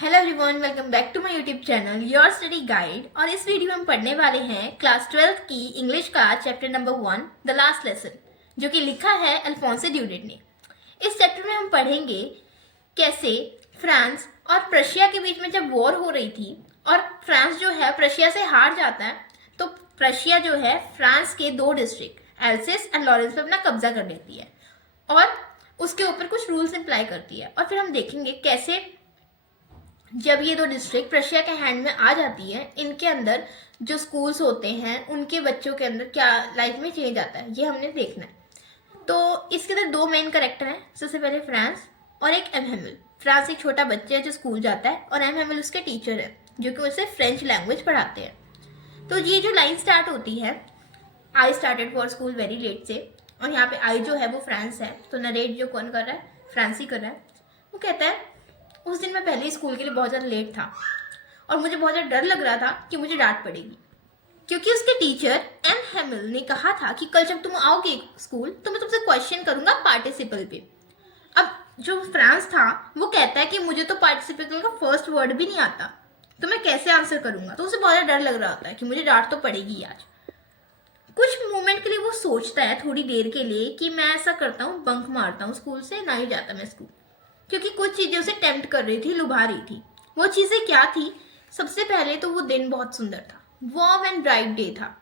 Hello everyone, welcome back to my YouTube channel your study guide. और इस video में हम पढ़ने वाले हैं क्लास 12 की इंग्लिश का chapter number 1 the last lesson, जो कि लिखा है अल्फोंसो ड्यूडेंट ने। इस चैप्टर में हम पढ़ेंगे कैसे फ्रांस और प्रशिया के बीच में जब वॉर हो रही थी और फ्रांस जो है प्रशिया से हार जाता है, तो प्रशिया जो है फ्रांस के 2 डिस्ट्रिक्ट एल्सेस एंड लॉरेंस पे अपना कब्जा कर लेती है और उसके ऊपर कुछ रूल्स अप्लाई करती है। और फिर हम देखेंगे कैसे जब ये 2 डिस्ट्रिक्ट प्रशिया के हैंड में आ जाती है, इनके अंदर जो स्कूल्स होते हैं उनके बच्चों के अंदर क्या लाइफ में चेंज आता है, ये हमने देखना है। तो इसके अंदर 2 मेन कैरेक्टर हैं। सबसे पहले फ्रांस और एक एम हेमिल। फ्रांस एक छोटा बच्चा है जो स्कूल जाता है और एम हेमिल उसके टीचर है जो कि उसे फ्रेंच लैंग्वेज पढ़ाते हैं। तो ये जो लाइन स्टार्ट होती है, I started for school very late से, और यहाँ पे आई जो है वो फ्रांस है, तो नरेट जो कौन कर रहा है, फ्रांस ही कर रहा है। वो कहता है उस दिन मैं पहले ही स्कूल के लिए बहुत ज़्यादा लेट था और मुझे बहुत ज़्यादा डर लग रहा था कि मुझे डांट पड़ेगी, क्योंकि उसके टीचर एम हेमिल ने कहा था कि कल जब तुम आओगे स्कूल तो मैं तुमसे क्वेश्चन करूंगा पार्टिसिपल पे। अब जो फ्रांस था वो कहता है कि मुझे तो पार्टिसिपल का फर्स्ट वर्ड भी नहीं आता, तो मैं कैसे आंसर करूंगा। तो उसे बहुत ज़्यादा डर लग रहा होता है कि मुझे डांट तो पड़ेगी आज। कुछ मोमेंट के लिए वो सोचता है, थोड़ी देर के लिए, कि मैं ऐसा करता हूँ, बंक मारता हूँ स्कूल से, ना ही जाता मैं स्कूल, क्योंकि कुछ चीजें उसे टेम्प्ट कर रही थी, लुभा रही थी। वो चीजें क्या थी? सबसे पहले तो वो दिन बहुत सुंदर था, वार्म एंड ब्राइट डे था।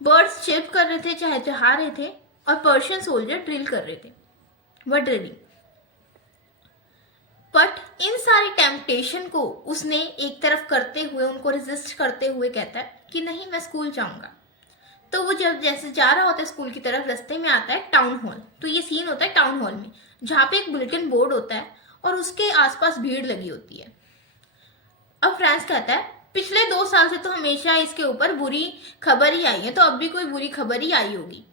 बर्ड्स चिप कर रहे थे, चहचहा रहे थे, और पर्शियन सोल्जर ड्रिल कर रहे थे, वह ड्रिलिंग। बट इन सारी टेम्पटेशन को उसने एक तरफ करते हुए, उनको रेजिस्ट करते हुए कहता है कि नहीं, मैं स्कूल जाऊंगा। तो वो जब जैसे जा रहा होता है स्कूल की तरफ, रास्ते में आता है टाउन हॉल। तो ये सीन होता है टाउन हॉल में, जहाँ पे एक बुलेटिन बोर्ड होता है और उसके आसपास भीड़ लगी होती है। अब फ्रांस कहता है पिछले 2 साल से तो हमेशा इसके ऊपर बुरी खबर ही आई है, तो अब भी कोई बुरी खबर ही आई होगी।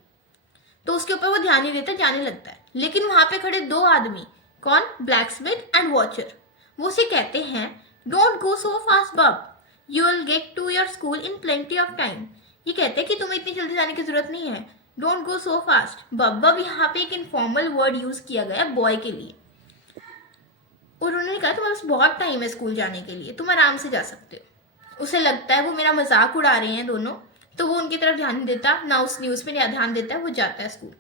तो उसके ऊपर वो ध्यान नहीं देता, जाने लगता है। लेकिन वहां पे खड़े 2 आदमी, कौन? ब्लैकस्मिथ एंड वॉचर, वो उसे कहते हैं don't go so fast bub, you will get to your school in plenty of time. ये कहते हैं कि तुम्हें इतनी जल्दी जाने की जरूरत नहीं है, डोंट गो सो फास्ट। बब यहाँ पे एक इनफॉर्मल वर्ड यूज किया गया बॉय के लिए, और उन्होंने कहा तुम्हारे पास बहुत टाइम है स्कूल जाने के लिए, तुम आराम से जा सकते हो। उसे लगता है वो मेरा मजाक उड़ा रहे हैं दोनों, तो वो उनकी तरफ ध्यान नहीं देता, ना उस न्यूज पे ध्यान देता है, वो जाता है स्कूल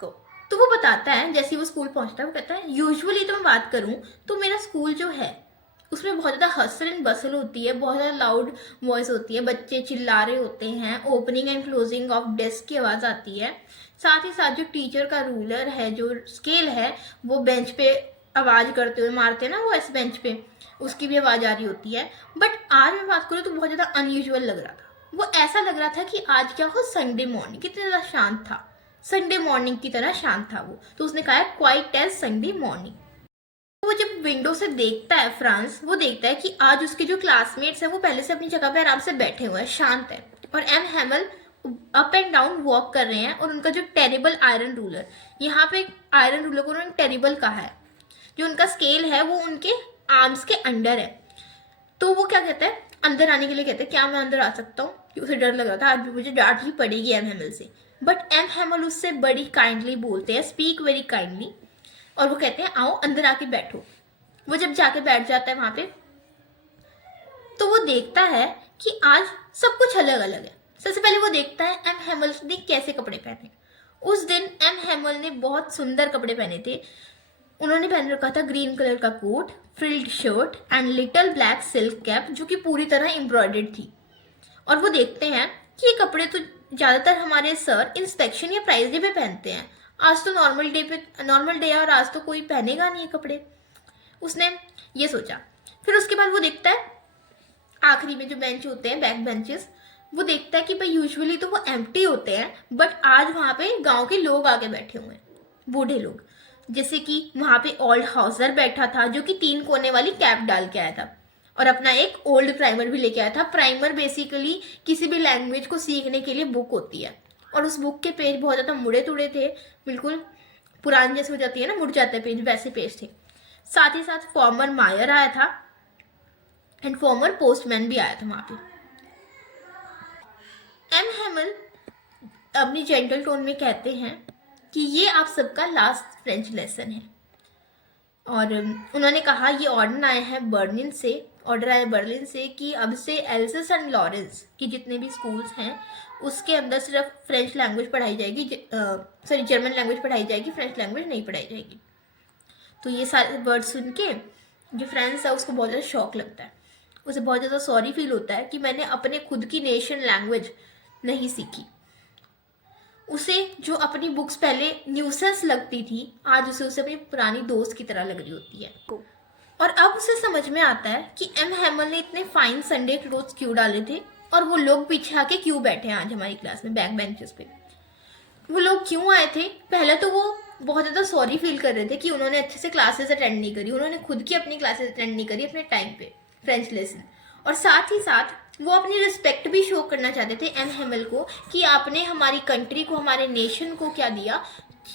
को। तो वो बताता है, जैसे वो स्कूल पहुंचता है, वो कहता है यूजुअली तो मैं बात करूं तो मेरा स्कूल जो है उसमें बहुत ज़्यादा हसल एंड बसल होती है, बहुत ज़्यादा लाउड वॉइस होती है, बच्चे चिल्ला रहे होते हैं, opening and closing of desk की आवाज़ आती है। साथ ही साथ जो टीचर का रूलर है, जो स्केल है, वो बेंच पे आवाज़ करते हुए मारते हैं ना, वो इस बेंच पे, उसकी भी आवाज़ आ रही होती है। बट आज मैं बात करूँ तो बहुत ज़्यादा अनयूजुअल लग रहा था। वो ऐसा लग रहा था कि आज क्या हो, संडे मॉर्निंग, कितना ज़्यादा शांत था, संडे मॉर्निंग की तरह शांत था वो। तो उसने कहा क्वाइट एज संडे मॉर्निंग। वो जब विंडो से देखता है फ्रांस, वो देखता है कि आज उसके जो क्लासमेट्स हैं वो पहले से अपनी जगह पे आराम से बैठे हुए हैं, शांत है, और M Hemal up and down walk कर रहे हैं। और उनका जो टेरिबल आयरन रूलर, यहाँ पे आयरन रूलर को उन्होंने टेरिबल कहा है, जो उनका स्केल है वो उनके आर्म्स के अंडर है। तो वो क्या कहता है, अंदर आने के लिए कहते हैं क्या मैं अंदर आ सकता हूँ, कि उसे डर लग रहा था आज भी मुझे डांट ही पड़ेगी एम हेमल से। बट एम हेमल उससे बड़ी काइंडली बोलते हैं, स्पीक वेरी काइंडली, और वो कहते हैं आओ अंदर आके बैठो। वो जब जाके बैठ जाता है वहां पे, तो वो देखता है कि आज सब कुछ अलग अलग है। सबसे पहले वो देखता है एम हेमल ने कैसे कपड़े पहने। उस दिन एम हेमल ने बहुत सुंदर कपड़े पहने थे। उन्होंने पहन रखा था ग्रीन कलर का coat, frilled shirt and little black silk cap, जो कि पूरी तरह एम्ब्रॉयडर्ड थी। और वो देखते हैं कि ये कपड़े तो ज्यादातर हमारे सर इंस्पेक्शन या प्राइज डे पे पहनते हैं, आज तो नॉर्मल डे है और आज तो कोई पहनेगा नहीं ये कपड़े। उसने ये सोचा। फिर उसके बाद वो देखता है आखिरी में जो बेंच होते हैं, बैक बेंचेस, वो देखता है कि भाई यूजुअली तो वो एम्प्टी होते हैं, बट आज वहां पे गांव के लोग आके बैठे हुए हैं, बूढ़े लोग। जैसे कि वहां पे ओल्ड हाउसर बैठा था, जो कि 3 कोने वाली कैप डाल के आया था, और अपना एक ओल्ड प्राइमर भी लेके आया था। प्राइमर बेसिकली किसी भी लैंग्वेज को सीखने के लिए बुक होती है, और उस बुक के पेज बहुत ज्यादा मुड़े तुड़े थे, बिल्कुल पुरानी जैसे हो जाती है ना, मुड़ जाते हैं पेज, वैसे पेज थे। साथ ही साथ फॉर्मर मायर आया था एंड फॉर्मर पोस्टमैन भी आया था वहां पे। एम हेमल अपनी जेंटल टोन में कहते हैं कि ये आप सबका लास्ट फ्रेंच लेसन है। और उन्होंने कहा ये ऑर्डर आया है बर्लिन से कि अब से एल्सिस एंड लॉरेंस की जितने भी स्कूल्स हैं उसके अंदर सिर्फ फ्रेंच लैंग्वेज पढ़ाई जाएगी, सॉरी जर्मन लैंग्वेज पढ़ाई जाएगी, फ्रेंच लैंग्वेज नहीं पढ़ाई जाएगी। तो ये सारे वर्ड सुन के जो फ्रेंड्स है उसको बहुत ज़्यादा शॉक लगता है, उसे बहुत ज़्यादा सॉरी फील होता है कि मैंने अपने खुद की नेशन लैंग्वेज नहीं सीखी। उसे जो अपनी बुक्स पहले न्यूसेंस लगती थी, आज उसे अपनी पुरानी दोस्त की तरह लग रही होती है। और अब उसे समझ में आता है कि एम हैमल ने इतने फाइन संडे क्लोथ्स क्यों डाले थे और वो लोग पीछे आके क्यों बैठे हैं आज हमारी क्लास में बैक बेंचेस पे। वो लोग क्यों आए थे? पहले तो वो बहुत ज़्यादा सॉरी फील कर रहे थे कि उन्होंने अच्छे से क्लासेस अटेंड नहीं करी, उन्होंने खुद की अपनी क्लासेस अटेंड नहीं करी अपने टाइम पे फ्रेंच लेसन, और साथ ही साथ वो अपनी रिस्पेक्ट भी शो करना चाहते थे एम हैमल को कि आपने हमारी कंट्री को, हमारे नेशन को क्या दिया,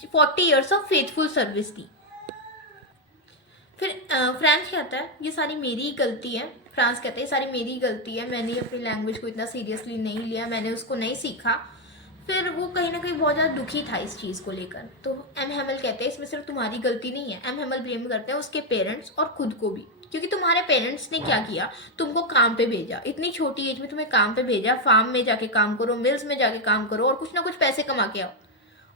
40 ईयर्स ऑफ फेथफुल सर्विस दी। फिर फ्रांस कहता है ये सारी मेरी गलती है, फ्रांस कहता है ये सारी मेरी गलती है, मैंने अपनी लैंग्वेज को इतना सीरियसली नहीं लिया, मैंने उसको नहीं सीखा। फिर वो कहीं ना कहीं बहुत ज़्यादा दुखी था इस चीज़ को लेकर। तो एम हैमल कहते हैं इसमें सिर्फ तुम्हारी गलती नहीं है। एम हैमल ब्लेम करते हैं उसके पेरेंट्स और खुद को भी, क्योंकि तुम्हारे पेरेंट्स ने क्या किया, तुमको काम पे भेजा, इतनी छोटी एज में तुम्हें काम पे भेजा, फार्म में जाके काम करो, मिल्स में जाके काम करो और कुछ ना कुछ पैसे कमा के आओ।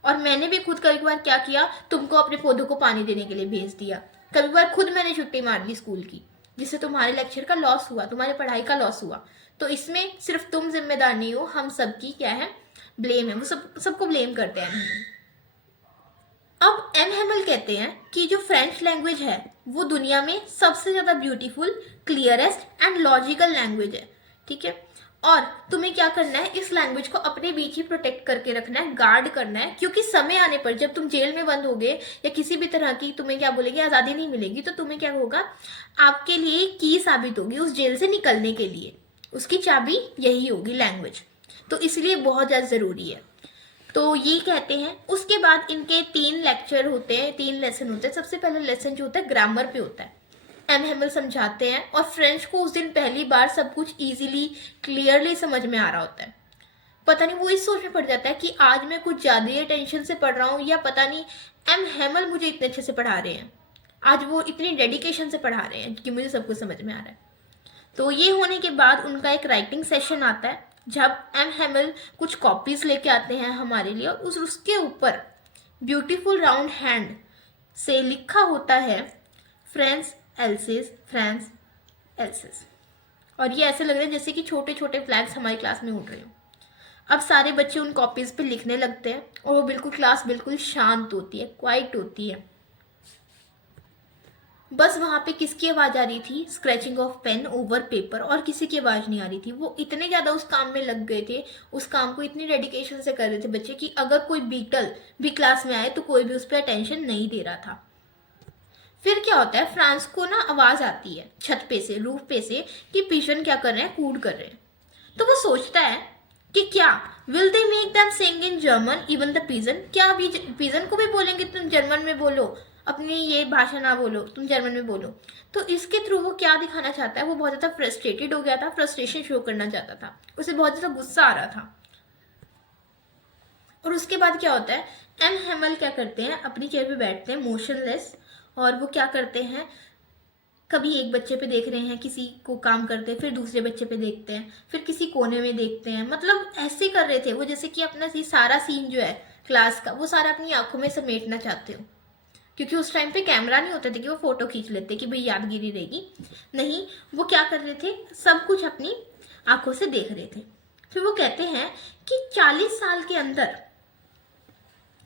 और मैंने भी खुद कई बार क्या किया, तुमको अपने पौधों को पानी देने के लिए भेज दिया, कभी बार खुद मैंने छुट्टी मार दी स्कूल की, जिससे तुम्हारे लेक्चर का लॉस हुआ, तुम्हारी पढ़ाई का लॉस हुआ। तो इसमें सिर्फ तुम जिम्मेदार नहीं हो, हम सबकी क्या है, ब्लेम है। वो सबको ब्लेम करते हैं। अब एम हैमल कहते हैं कि जो फ्रेंच लैंग्वेज है वो दुनिया में सबसे ज़्यादा beautiful, clearest and logical language है, ठीक है। और तुम्हें क्या करना है, इस लैंग्वेज को अपने बीच ही प्रोटेक्ट करके रखना है, गार्ड करना है, क्योंकि समय आने पर जब तुम जेल में बंद होगे या किसी भी तरह की तुम्हें क्या बोलेगी आज़ादी नहीं मिलेगी, तो तुम्हें क्या होगा, आपके लिए की साबित होगी उस जेल से निकलने के लिए, उसकी चाबी यही होगी लैंग्वेज। तो इसलिए बहुत ज़्यादा ज़रूरी है। तो ये कहते हैं। उसके बाद इनके 3 लेक्चर होते हैं, 3 लेसन होते हैं। सबसे पहला लेसन जो होता है ग्रामर पे होता है, एम हैमल समझाते हैं और फ्रेंच को उस दिन पहली बार सब कुछ इजीली क्लियरली समझ में आ रहा होता है। पता नहीं वो इस सोच में पड़ जाता है कि आज मैं कुछ ज़्यादा ही टेंशन से पढ़ रहा हूँ, या पता नहीं एम हैमल मुझे इतने अच्छे से पढ़ा रहे हैं, आज वो इतनी डेडिकेशन से पढ़ा रहे हैं कि मुझे सब कुछ समझ में आ रहा है। तो ये होने के बाद उनका एक राइटिंग सेशन आता है, जब एम हैमल कुछ कॉपीज लेके आते हैं हमारे लिए, और उसके ऊपर ब्यूटीफुल राउंड हैंड से लिखा होता है फ्रांस एल्सेस, फ्रांस एल्सेस। और ये ऐसे लग रहा है जैसे कि छोटे छोटे फ्लैग्स हमारी क्लास में उड़ रहे हो। अब सारे बच्चे उन कॉपीज पे लिखने लगते हैं और वो बिल्कुल क्लास बिल्कुल शांत होती है, क्वाइट होती है। बस वहाँ पे किसकी आवाज़ आ रही थी, scratching of pen over paper, और किसी की आवाज़ नहीं आ रही थी। वो इतने ज़्यादा उस काम में लग गए थे, उस काम को इतनी डेडिकेशन से कर रहे थे बच्चे कि अगर कोई बीटल भी क्लास में आए तो कोई भी उस पर अटेंशन नहीं दे रहा था। फिर क्या होता है, फ्रांस को ना आवाज़ आती है छत पे से, रूफ पे से, कि पिजन क्या कर रहे हैं, कूड कर रहे हैं। तो वो सोचता है कि क्या will they make them sing in German even the pigeon, क्या अभी पिजन को भी बोलेंगे तुम जर्मन में बोलो, अपनी ये भाषा ना बोलो, तुम जर्मन में बोलो। तो इसके थ्रू वो क्या दिखाना चाहता है, वो बहुत ज़्यादा फ्रस्ट्रेटेड हो गया था, फ्रस्ट्रेशन शो करना चाहता था, उसे बहुत ज़्यादा गुस्सा आ रहा था। और उसके बाद क्या होता है, एम हैमल क्या करते हैं, अपनी चेयर पे बैठते हैं मोशनलेस, और वो क्या करते हैं, कभी एक बच्चे पे देख रहे हैं, किसी को काम करते हैं, फिर दूसरे बच्चे पे देखते हैं, फिर किसी कोने में देखते हैं। मतलब ऐसे कर रहे थे वो जैसे कि अपना सारा सीन जो है क्लास का, वो सारा अपनी आंखों में समेटना चाहते हो, क्योंकि उस टाइम पे कैमरा नहीं होते थे कि वो फोटो खींच लेते कि भाई यादगिरी रहेगी। नहीं, वो क्या कर रहे थे, सब कुछ अपनी आंखों से देख रहे थे। फिर वो कहते हैं कि 40 साल के अंदर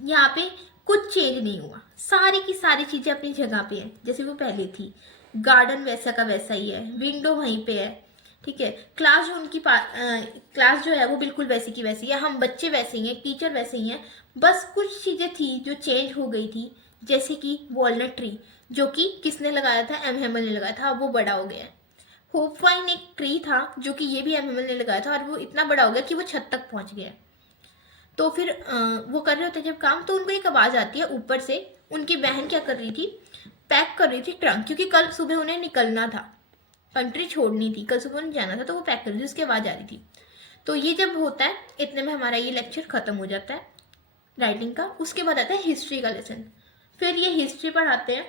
यहाँ पे कुछ चेंज नहीं हुआ, सारी की सारी चीजें अपनी जगह पे है जैसे वो पहले थी। गार्डन वैसा का वैसा ही है, विंडो वहीं पे है, ठीक है। क्लास जो उनकी क्लास जो है वो बिल्कुल वैसी की वैसी है, हम बच्चे वैसे ही हैं, टीचर वैसे ही हैं। बस कुछ चीजें थी जो चेंज हो गई थी, जैसे कि वॉलनट ट्री, जो कि किसने लगाया था, एम हैमल ने लगाया था, अब वो बड़ा हो गया है। होपवाइन एक ट्री था जो कि ये भी एम हैमल ने लगाया था, और वो इतना बड़ा हो गया कि वो छत तक पहुंच गया। तो फिर वो कर रहे होते जब काम, तो उनको एक आवाज़ आती है ऊपर से। उनकी बहन क्या कर रही थी, पैक कर रही थी ट्रंक, क्योंकि कल सुबह उन्हें निकलना था, कंट्री छोड़नी थी, कल सुबह उन्हें जाना था, तो वो पैक कर रही थी, उसकी आवाज़ आ रही थी। तो ये जब होता है, इतने में हमारा ये लेक्चर ख़त्म हो जाता है राइटिंग का। उसके बाद आता है हिस्ट्री का लेसन। फिर ये हिस्ट्री पढ़ाते हैं,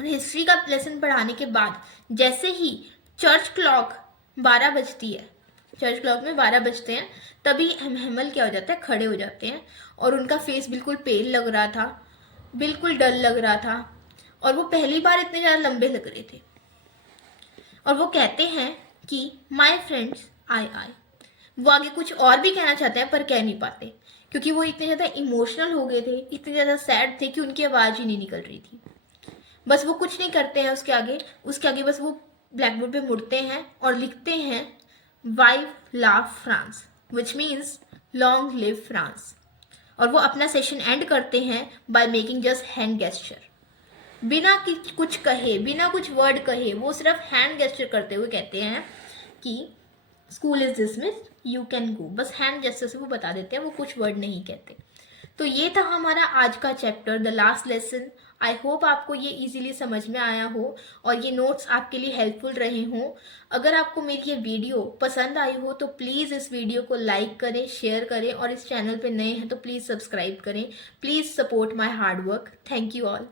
और हिस्ट्री का लेसन पढ़ाने के बाद जैसे ही चर्च क्लॉक 12 बजती है, चर्च क्लॉक में 12 बजते हैं, तभी हेमल क्या हो जाता है, खड़े हो जाते हैं और उनका फेस बिल्कुल पेल लग रहा था, बिल्कुल डल लग रहा था और वो पहली बार इतने ज़्यादा लंबे लग रहे थे। और वो कहते हैं कि माय फ्रेंड्स आई। वो आगे कुछ और भी कहना चाहते हैं पर कह नहीं पाते क्योंकि वो इतने ज़्यादा इमोशनल हो गए थे, इतने ज़्यादा सैड थे कि उनकी आवाज़ ही नहीं निकल रही थी। बस वो कुछ नहीं करते हैं उसके आगे बस वो ब्लैक बोर्ड पे मुड़ते हैं और लिखते हैं वाइव लाव France, which means long live France. और वो अपना सेशन एंड करते हैं by making just hand gesture. बिना कुछ कहे, बिना कुछ वर्ड कहे, वो सिर्फ हैंड गेस्चर करते हुए कहते हैं कि school is dismissed, you can go. बस हैंड जेस्चर से वो बता देते हैं, वो कुछ वर्ड नहीं कहते। तो ये था हमारा आज का chapter, the last lesson. I hope आपको ये इजीली समझ में आया हो और ये नोट्स आपके लिए हेल्पफुल रहे हों। अगर आपको मेरी ये वीडियो पसंद आई हो तो प्लीज़ इस वीडियो को लाइक करें, शेयर करें और इस चैनल पे नए हैं तो प्लीज़ सब्सक्राइब करें। Please support my hard work. Thank you all.